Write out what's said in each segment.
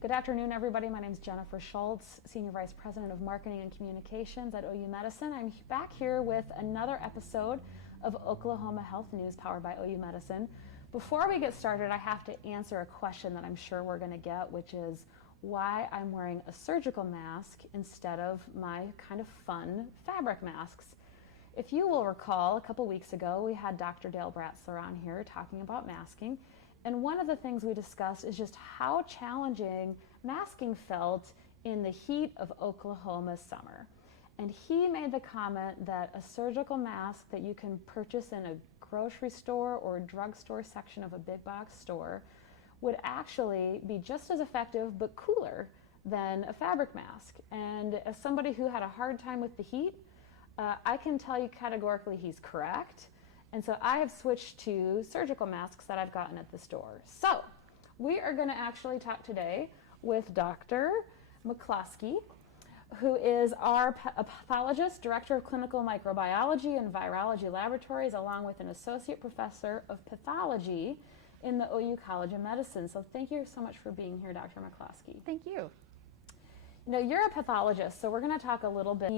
Good afternoon, everybody. My name is Jennifer Schultz, Senior Vice President of Marketing and Communications at OU Medicine. I'm back here with another episode of Oklahoma Health News powered by OU Medicine. Before we get started, I have to answer a question that I'm sure we're going to get, which is why I'm wearing a surgical mask instead of my kind of fun fabric masks. If you will recall, a couple weeks ago, we had Dr. Dale Bratzler on here talking about masking. And one of the things we discussed is just how challenging masking felt in the heat of Oklahoma's summer. And he made the comment that a surgical mask that you can purchase in a grocery store or a drugstore section of a big box store would actually be just as effective but cooler than a fabric mask. And as somebody who had a hard time with the heat, I can tell you categorically he's correct. And so I have switched to surgical masks that I've gotten at the store. So we are going to actually talk today with Dr. McCloskey, who is a pathologist, director of clinical microbiology and virology laboratories, along with an associate professor of pathology in the OU College of Medicine. So thank you so much for being here, Dr. McCloskey. Thank you. You know, you're a pathologist, so we're going to talk a little bit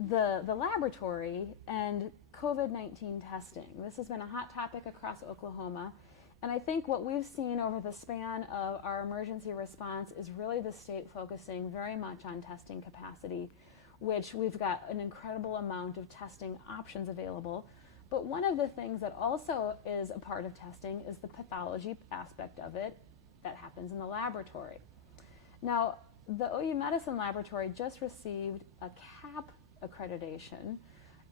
the laboratory and COVID-19 testing. This has been a hot topic across Oklahoma, and I think what we've seen over the span of our emergency response is really the state focusing very much on testing capacity, which we've got an incredible amount of testing options available. But one of the things that also is a part of testing is the pathology aspect of it that happens in the laboratory. Now, the OU Medicine Laboratory just received a CAP accreditation,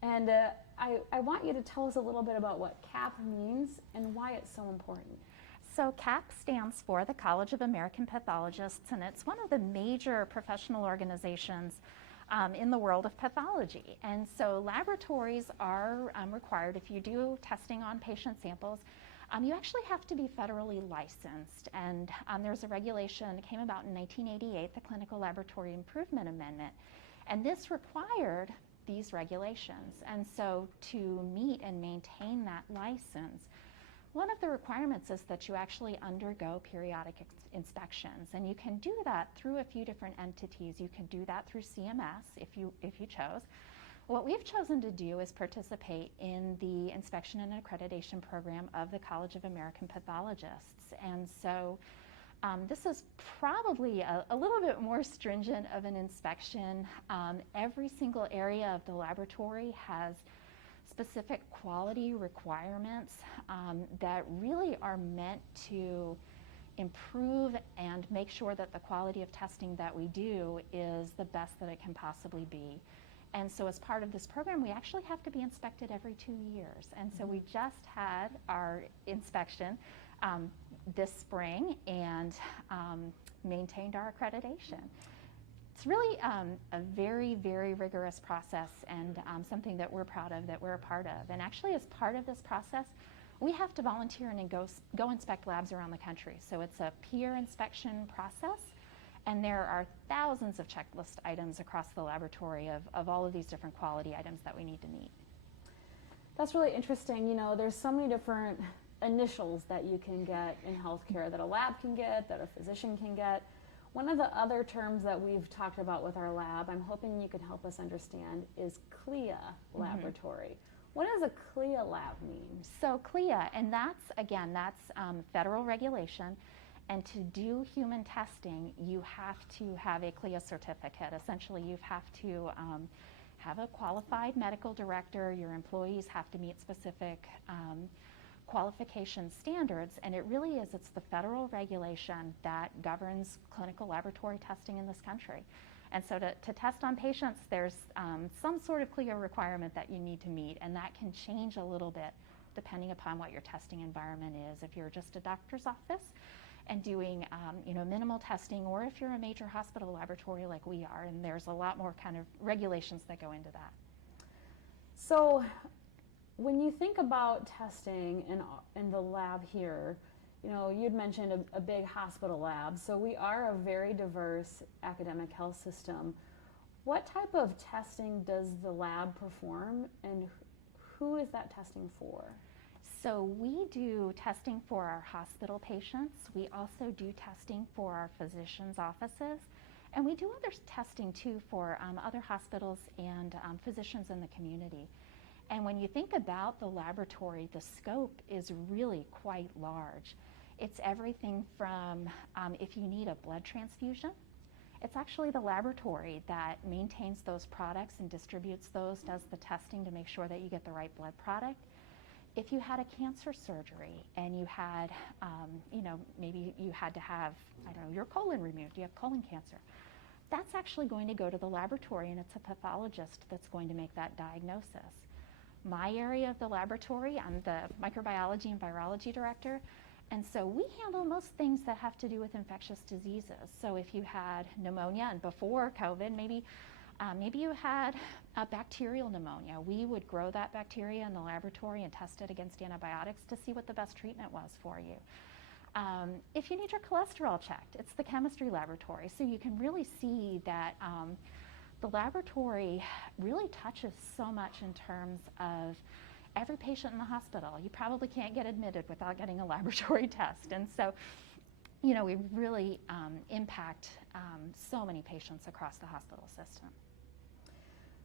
and I want you to tell us a little bit about what CAP means and why it's so important. So CAP stands for the College of American Pathologists, and it's one of the major professional organizations in the world of pathology. And so laboratories are required, if you do testing on patient samples, you actually have to be federally licensed. And there's a regulation that came about in 1988, the Clinical Laboratory Improvement Amendment. And this required these regulations. And so to meet and maintain that license, one of the requirements is that you actually undergo periodic inspections. And you can do that through a few different entities. You can do that through CMS if you chose. What we've chosen to do is participate in the inspection and accreditation program of the College of American Pathologists. And so this is probably a little bit more stringent of an inspection. Every single area of the laboratory has specific quality requirements that really are meant to improve and make sure that the quality of testing that we do is the best that it can possibly be. And so as part of this program, we actually have to be inspected every 2 years. And so we just had our inspection this spring and maintained our accreditation. It's really a very, very rigorous process and something that we're proud of, that we're a part of. And actually, as part of this process, we have to volunteer and go inspect labs around the country. So it's a peer inspection process. And there are thousands of checklist items across the laboratory of all of these different quality items that we need to meet. That's really interesting. You know, there's so many different initials that you can get in healthcare, that a lab can get, that a physician can get. One of the other terms that we've talked about with our lab, I'm hoping you can help us understand, is CLIA laboratory. What does a CLIA lab mean? So CLIA, and that's federal regulation. And to do human testing, you have to have a CLIA certificate. Essentially, you have to have a qualified medical director. Your employees have to meet specific qualification standards. And it really is, it's the federal regulation that governs clinical laboratory testing in this country. And so to test on patients, there's some sort of CLIA requirement that you need to meet, and that can change a little bit depending upon what your testing environment is. If you're just a doctor's office and doing minimal testing, or if you're a major hospital laboratory like we are, and there's a lot more kind of regulations that go into that. So when you think about testing in the lab here, you know, you'd mentioned a big hospital lab, so we are a very diverse academic health system. What type of testing does the lab perform, and who is that testing for? So we do testing for our hospital patients. We also do testing for our physicians' offices. And we do other testing too for other hospitals and physicians in the community. And when you think about the laboratory, the scope is really quite large. It's everything from if you need a blood transfusion, it's actually the laboratory that maintains those products and distributes those, does the testing to make sure that you get the right blood product. If you had a cancer surgery and you had, maybe you had to have, your colon removed, you have colon cancer, that's actually going to go to the laboratory, and it's a pathologist that's going to make that diagnosis. My area of the laboratory, I'm the microbiology and virology director, and so we handle most things that have to do with infectious diseases. So if you had pneumonia, and before COVID, maybe you had a bacterial pneumonia, we would grow that bacteria in the laboratory and test it against antibiotics to see what the best treatment was for you. If you need your cholesterol checked, it's the chemistry laboratory. So you can really see that the laboratory really touches so much in terms of every patient in the hospital. You probably can't get admitted without getting a laboratory test. And so, we really impact so many patients across the hospital system.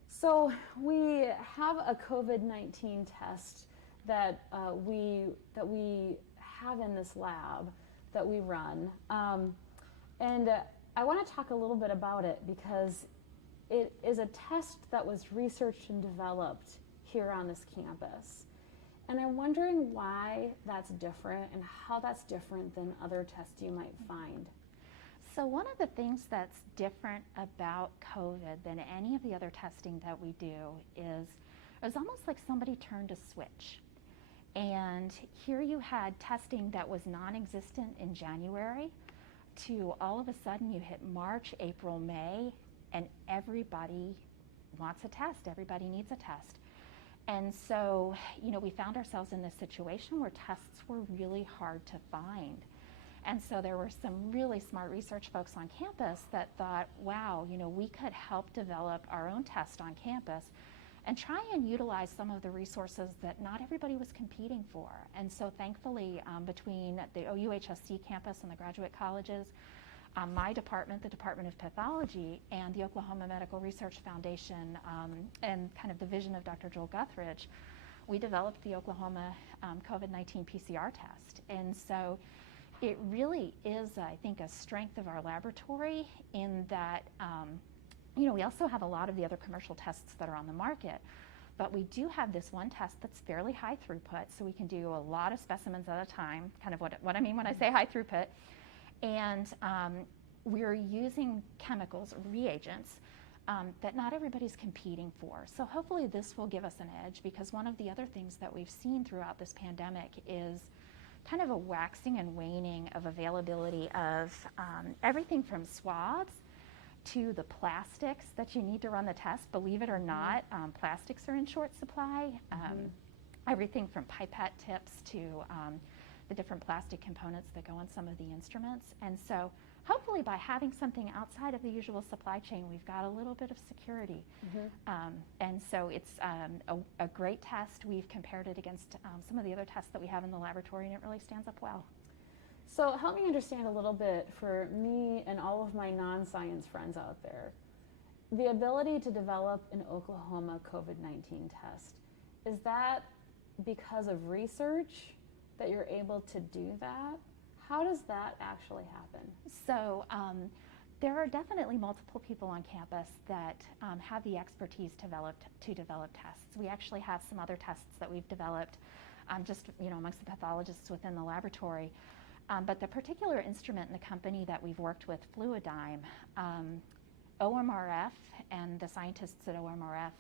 So we have a COVID-19 test that we have in this lab that we run. And I want to talk a little bit about it because it is a test that was researched and developed here on this campus. And I'm wondering why that's different and how that's different than other tests you might find. So one of the things that's different about COVID than any of the other testing that we do is it was almost like somebody turned a switch. And here you had testing that was non-existent in January to all of a sudden you hit March, April, May, and everybody wants a test. Everybody needs a test. And so, we found ourselves in this situation where tests were really hard to find. And so there were some really smart research folks on campus that thought, wow, we could help develop our own test on campus and try and utilize some of the resources that not everybody was competing for. And so thankfully, between the OUHSC campus and the graduate colleges, my department, the Department of Pathology, and the Oklahoma Medical Research Foundation, and kind of the vision of Dr. Joel Guthridge, we developed the Oklahoma COVID-19 PCR test. And so it really is, I think, a strength of our laboratory in that, we also have a lot of the other commercial tests that are on the market, but we do have this one test that's fairly high throughput, so we can do a lot of specimens at a time, kind of what I mean when I say high throughput. And we're using chemicals, reagents, that not everybody's competing for. So hopefully this will give us an edge, because one of the other things that we've seen throughout this pandemic is kind of a waxing and waning of availability of everything from swabs to the plastics that you need to run the test. Believe it or not, plastics are in short supply. Everything from pipette tips to the different plastic components that go on some of the instruments. And so hopefully by having something outside of the usual supply chain, we've got a little bit of security. And so it's a great test. We've compared it against some of the other tests that we have in the laboratory, and it really stands up well. So help me understand a little bit, for me and all of my non-science friends out there, the ability to develop an Oklahoma COVID-19 test. Is that because of research that you're able to do that? How does that actually happen? So there are definitely multiple people on campus that have the expertise to develop tests. We actually have some other tests that we've developed just amongst the pathologists within the laboratory. But the particular instrument in the company that we've worked with, Fluidigm, OMRF and the scientists at OMRF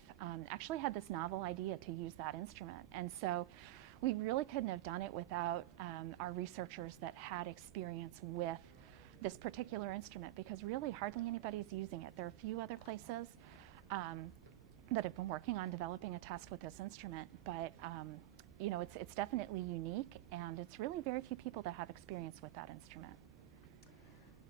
actually had this novel idea to use that instrument. And so we really couldn't have done it without our researchers that had experience with this particular instrument, because really hardly anybody's using it. There are a few other places that have been working on developing a test with this instrument, but it's definitely unique, and it's really very few people that have experience with that instrument.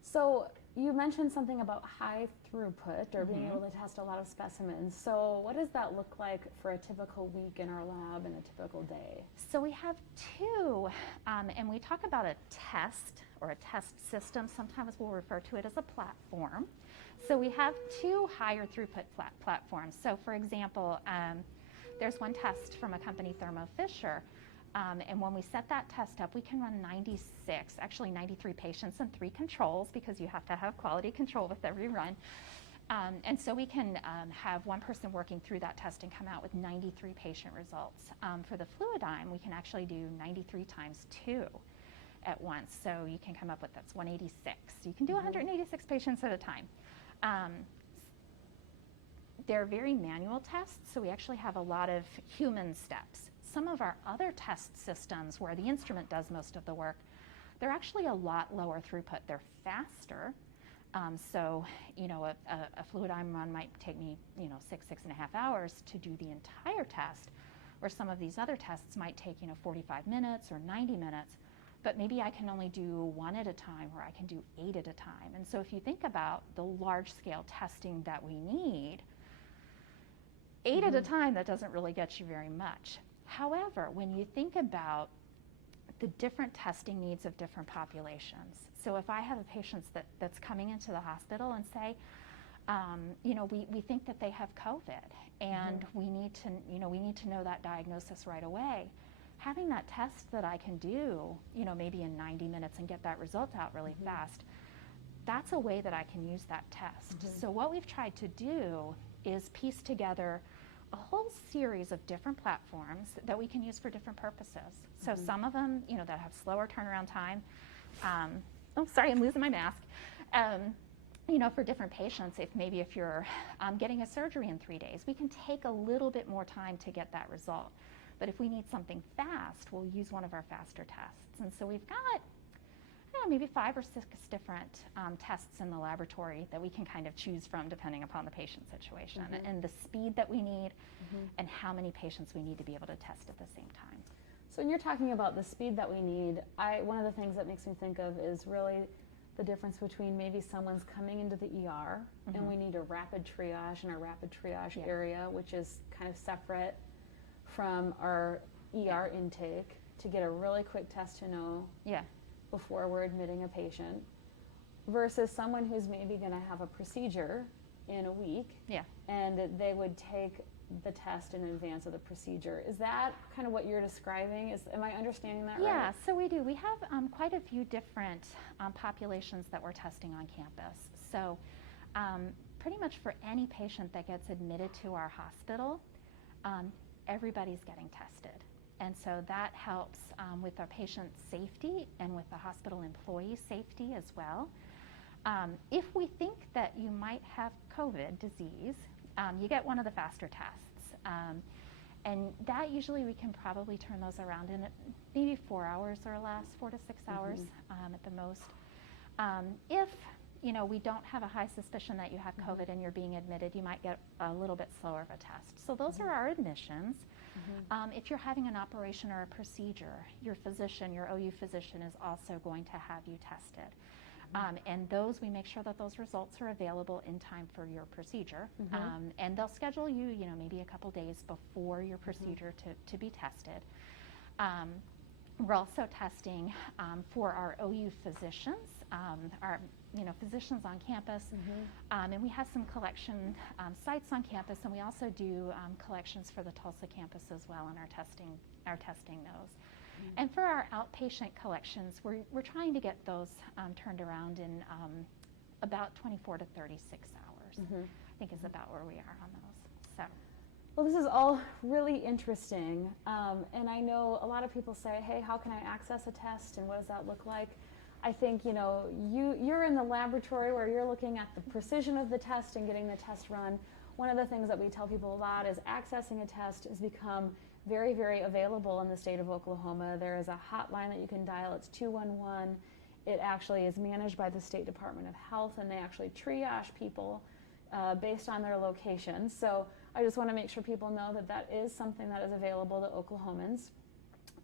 So you mentioned something about high throughput or being able to test a lot of specimens. So what does that look like for a typical week in our lab and a typical day? So we have two, and we talk about a test or a test system. Sometimes we'll refer to it as a platform. So we have two higher throughput platforms. So for example, there's one test from a company, Thermo Fisher, and when we set that test up, we can run 93 patients and 3 controls, because you have to have quality control with every run. And so we can have one person working through that test and come out with 93 patient results. For the Fluidigm, we can actually do 93 times 2 at once. So you can come up with, that's 186. You can do 186 patients at a time. They're very manual tests, so we actually have a lot of human steps. Some of our other test systems, where the instrument does most of the work, they're actually a lot lower throughput. They're faster. So, you know, a Fluidigm run might take me, 6.5 hours to do the entire test, where some of these other tests might take, 45 minutes or 90 minutes. But maybe I can only do 1 at a time, or I can do 8 at a time. And so if you think about the large-scale testing that we need, 8 at a time, that doesn't really get you very much. However, when you think about the different testing needs of different populations, so if I have a patient that's coming into the hospital and say, we think that they have COVID, and we need to know that diagnosis right away. Having that test that I can do, maybe in 90 minutes and get that result out really fast, that's a way that I can use that test. So what we've tried to do is piece together a whole series of different platforms that we can use for different purposes. So some of them, that have slower turnaround time. Oh, sorry, I'm losing my mask. For different patients, if you're getting a surgery in 3 days, we can take a little bit more time to get that result. But if we need something fast, we'll use one of our faster tests. And so we've got maybe 5 or 6 different tests in the laboratory that we can kind of choose from depending upon the patient situation and the speed that we need and how many patients we need to be able to test at the same time. So when you're talking about the speed that we need, one of the things that makes me think of is really the difference between maybe someone's coming into the ER and we need a rapid triage in our rapid triage area, which is kind of separate from our ER intake, to get a really quick test to know before we're admitting a patient, versus someone who's maybe going to have a procedure in a week and they would take the test in advance of the procedure. Is that kind of what you're describing? Am I understanding that right? Yeah, so we do. We have quite a few different populations that we're testing on campus. So pretty much for any patient that gets admitted to our hospital, everybody's getting tested. And so that helps with our patient safety and with the hospital employee safety as well. If we think that you might have COVID disease, you get one of the faster tests. And that usually we can probably turn those around in maybe 4 hours or less, 4 to 6 hours at the most. If we don't have a high suspicion that you have COVID and you're being admitted, you might get a little bit slower of a test. So those are our admissions. If you're having an operation or a procedure, your physician, your OU physician, is also going to have you tested. And those, we make sure that those results are available in time for your procedure. And they'll schedule you, maybe a couple days before your procedure to be tested. We're also testing for our OU physicians, our physicians on campus, and we have some collection sites on campus, and we also do collections for the Tulsa campus as well, and are testing those. And for our outpatient collections, we're trying to get those turned around in about 24 to 36 hours. I think is about where we are on those. So. Well, this is all really interesting, and I know a lot of people say, hey, how can I access a test, and what does that look like? I think, you're in the laboratory where you're looking at the precision of the test and getting the test run. One of the things that we tell people a lot is accessing a test has become very, very available in the state of Oklahoma. There is a hotline that you can dial. It's 211. It actually is managed by the State Department of Health, and they actually triage people based on their location. So I just want to make sure people know that that is something that is available to Oklahomans.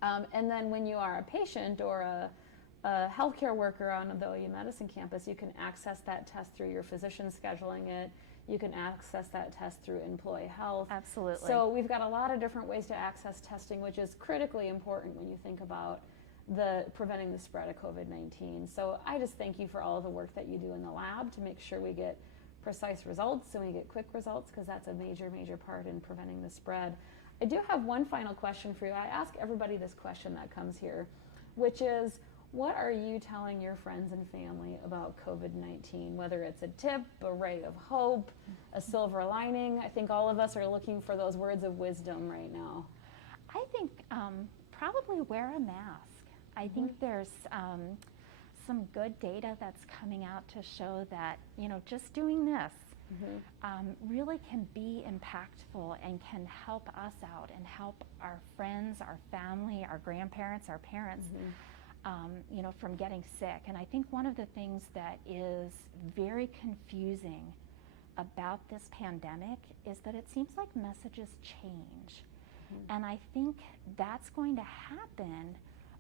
And then when you are a patient or a healthcare worker on the OU Medicine campus, you can access that test through your physician scheduling it. You can access that test through employee health. Absolutely. So we've got a lot of different ways to access testing, which is critically important when you think about preventing the spread of COVID-19. So I just thank you for all of the work that you do in the lab to make sure we get precise results and we get quick results, because that's a major, major part in preventing the spread. I do have one final question for you. I ask everybody this question that comes here, which is, what are you telling your friends and family about COVID-19? Whether it's a tip, a ray of hope, a silver lining. I think all of us are looking for those words of wisdom right now. I think probably wear a mask. I think there's some good data that's coming out to show that, you know, just doing this really can be impactful and can help us out and help our friends, our family, our grandparents, our parents, you know, from getting sick. And I think one of the things that is very confusing about this pandemic is that it seems like messages change. And I think that's going to happen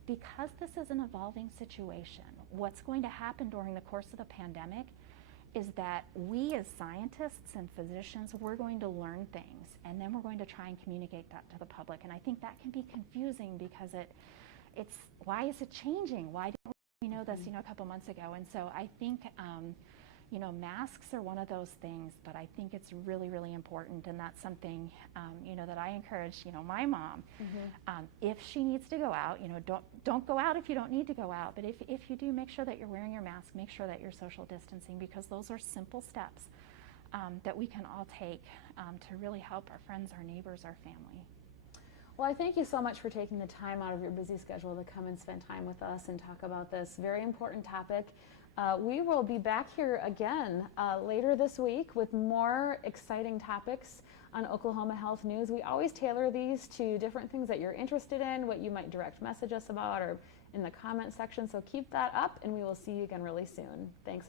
because this is an evolving situation. What's going to happen during the course of the pandemic is that we as scientists and physicians, we're going to learn things, and then we're going to try and communicate that to the public. And I think that can be confusing because it's why is it changing? Why didn't we know this, you know, a couple months ago? And so I think, you know, masks are one of those things, but I think it's really, really important, and that's something, you know, that I encourage, you know, my mom, if she needs to go out, you know, don't go out if you don't need to go out, but if you do, make sure that you're wearing your mask, make sure that you're social distancing, because those are simple steps that we can all take to really help our friends, our neighbors, our family. Well, I thank you so much for taking the time out of your busy schedule to come and spend time with us and talk about this very important topic. We will be back here again later this week with more exciting topics on Oklahoma Health News. We always tailor these to different things that you're interested in, what you might direct message us about or in the comment section. So keep that up, and we will see you again really soon. Thanks.